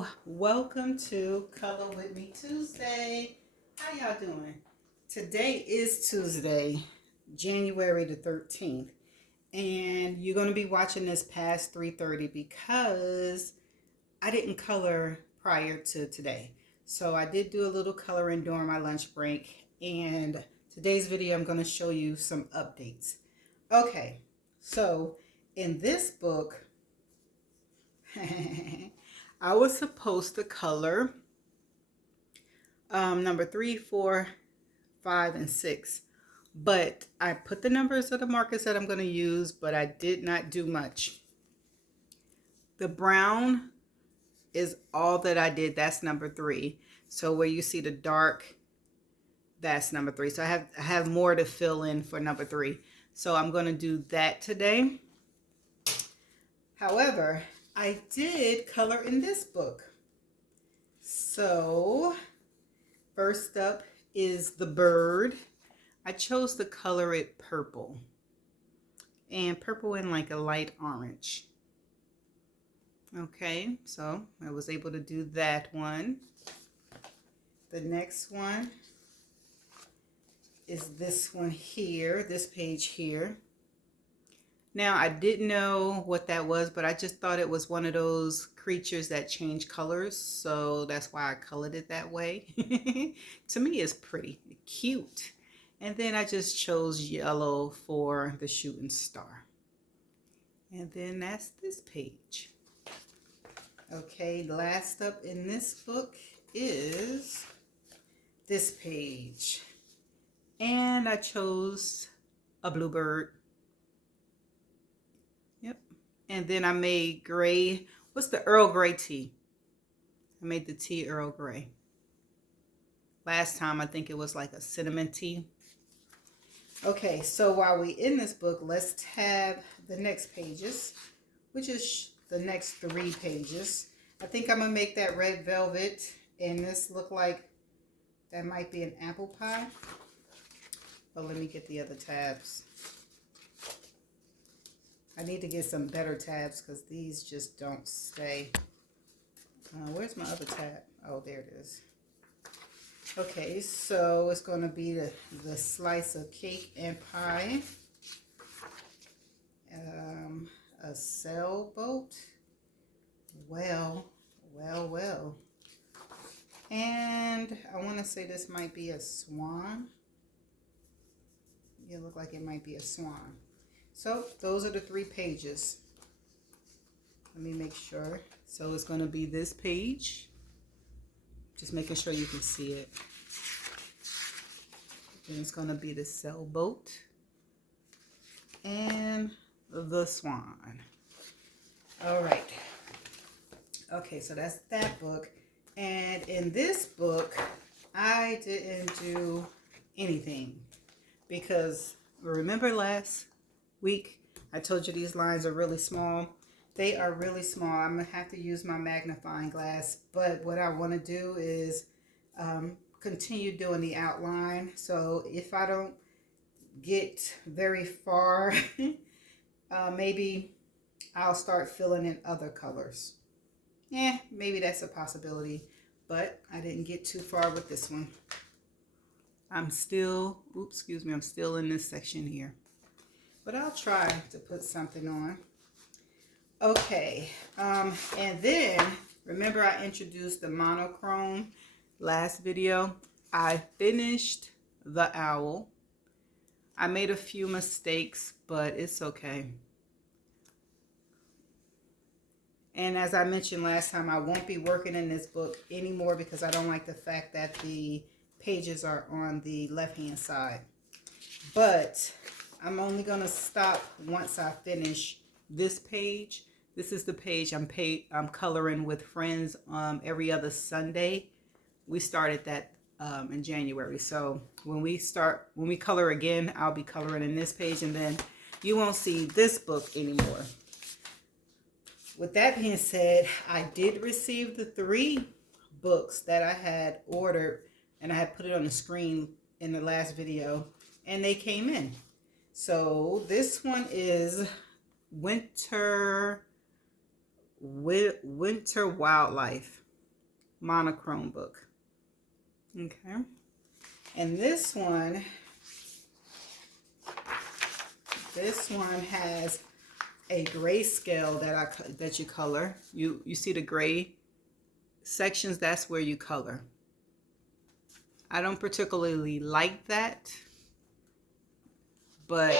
Hello, welcome to Color With Me Tuesday. How y'all doing? Today is Tuesday, January the 13th, and you're going to be watching this past 3:30 because I didn't color prior to today. So I did do a little coloring during my lunch break, and today's video I'm going to show you some updates. Okay, so in this book, I was supposed to color number 3, 4, 5, and 6. But I put the numbers of the markers that I'm going to use, but I did not do much. The brown is all that I did. That's number 3. So where you see the dark, that's number 3. So I have more to fill in for number 3. So I'm going to do that today. However, I did color in this book. So first up is the bird. I chose to color it purple. And purple in like a light orange. Okay, so I was able to do that one. The next one is this one here, this page here. Now, I didn't know what that was, but I just thought it was one of those creatures that change colors, so that's why I colored it that way. To me, it's pretty cute. And then I just chose yellow for the shooting star. And then that's this page. Okay, last up in this book is this page. And I chose a bluebird. And then I made gray. What's the Earl Grey tea? I made the tea Earl Grey. Last time I think it was like a cinnamon tea. Okay, so while we in this book, let's tab the next pages, which is the next 3 pages. I think I'm gonna make that red velvet, and this look like that might be an apple pie. But let me get the other tabs. I need to get some better tabs because these just don't stay. Where's my other tab? Oh, there it is. Okay, so it's going to be the slice of cake and pie. A sailboat. Well. And I want to say this might be a swan. It look like it might be a swan. So those are the 3 pages. Let me make sure. So it's going to be this page. Just making sure you can see it. Then it's going to be the sailboat and the swan. All right. Okay, so that's that book. And in this book, I didn't do anything because remember last week I told you these lines are really small. They are really small. I'm gonna have to use my magnifying glass, but what I want to do is continue doing the outline. So if I don't get very far, maybe I'll start filling in other colors. Yeah, maybe that's a possibility, but I didn't get too far with this one. I'm still in this section here. But I'll try to put something on. Okay, and then remember I introduced the monochrome last video. I finished the owl. I made a few mistakes, but it's okay. And as I mentioned last time, I won't be working in this book anymore because I don't like the fact that the pages are on the left-hand side. But I'm only going to stop once I finish this page. This is the page I'm coloring with friends every other Sunday. We started that in January. So when we color again, I'll be coloring in this page, and then you won't see this book anymore. With that being said, I did receive the 3 books that I had ordered, and I had put it on the screen in the last video, and they came in. So this one is Winter Wildlife. monochrome book. Okay. And this one has a grayscale that you color. You see the gray sections, that's where you color. I don't particularly like that, but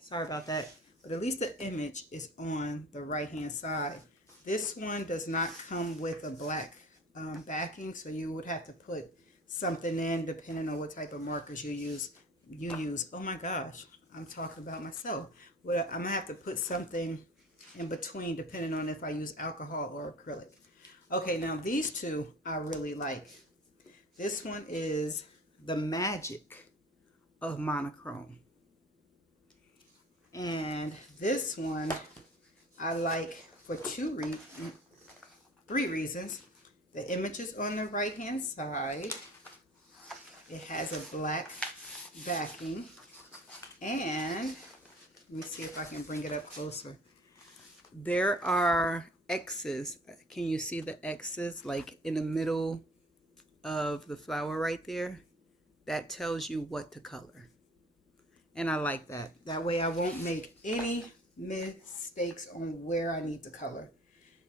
sorry about that. But at least the image is on the right hand side. This one does not come with a black backing, so you would have to put something in depending on what type of markers you use. Oh my gosh, I'm talking about myself. I'm gonna have to put something in between depending on if I use alcohol or acrylic. Okay, now these two I really like. This one is the magic of monochrome. And this one I like for three reasons. The image is on the right hand side. It has a black backing. And let me see if I can bring it up closer. There are X's. Can you see the X's like in the middle of the flower right there? That tells you what to color. And I like that. That way I won't make any mistakes on where I need to color.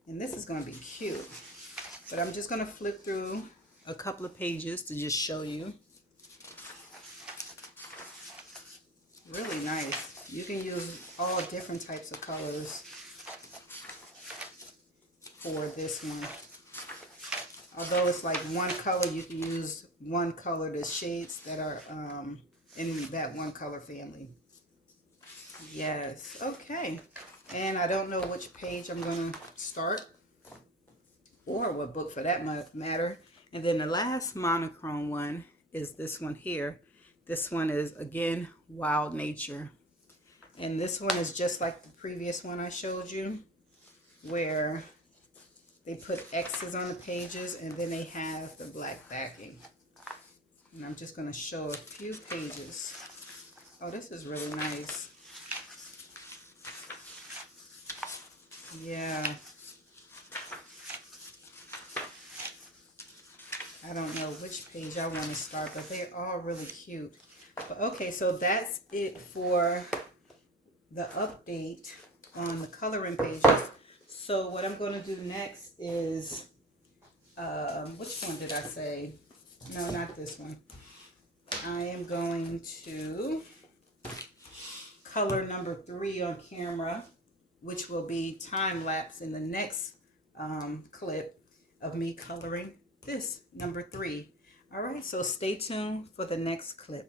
And this is going to be cute. But I'm just going to flip through a couple of pages to just show you. Really nice. You can use all different types of colors for this one. Although it's like one color, you can use one color. There's shades that are in that one color family. Yes, okay. And I don't know which page I'm going to start, or what book for that matter. And then the last monochrome one is this one here. This one is, again, Wild Nature. And this one is just like the previous one I showed you, where they put X's on the pages and then they have the black backing. And I'm just going to show a few pages. Oh, this is really nice. Yeah. I don't know which page I want to start, but they're all really cute. But okay, so that's it for the update on the coloring pages. So what I'm going to do next is, which one did I say? No, not this one. I am going to color number 3 on camera, which will be time lapse in the next clip of me coloring this number 3. All right, so stay tuned for the next clip.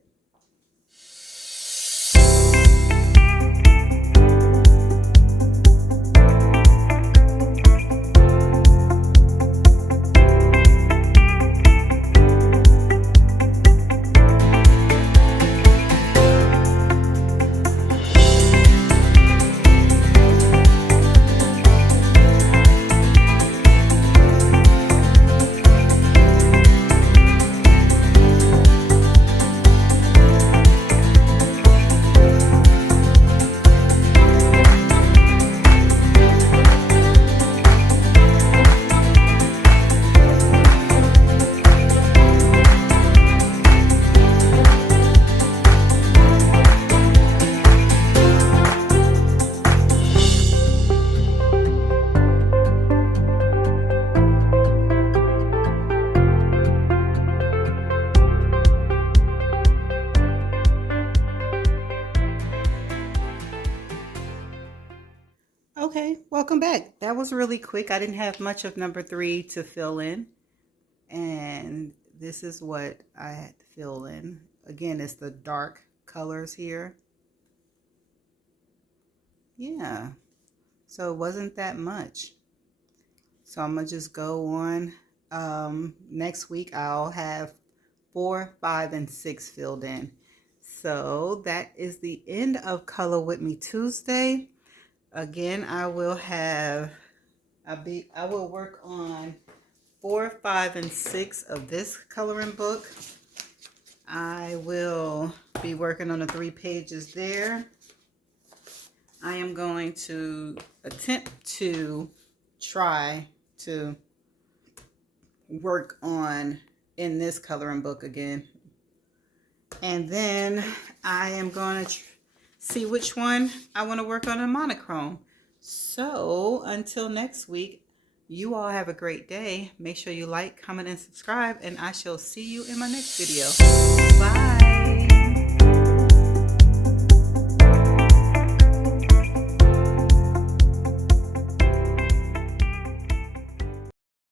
Okay, welcome back. That was really quick. I didn't have much of number 3 to fill in. And this is what I had to fill in. Again, it's the dark colors here. Yeah, so it wasn't that much. So I'm going to just go on. Next week, I'll have 4, 5, and 6 filled in. So that is the end of Color With Me Tuesday. Again, I will work on 4, 5, and 6 of this coloring book. I will be working on the 3 pages there. I am going to attempt to try to work on in this coloring book again. And then I am going to see which one I want to work on in monochrome. So until next week, you all have a great day. Make sure you like, comment, and subscribe, and I shall see you in my next video. Bye.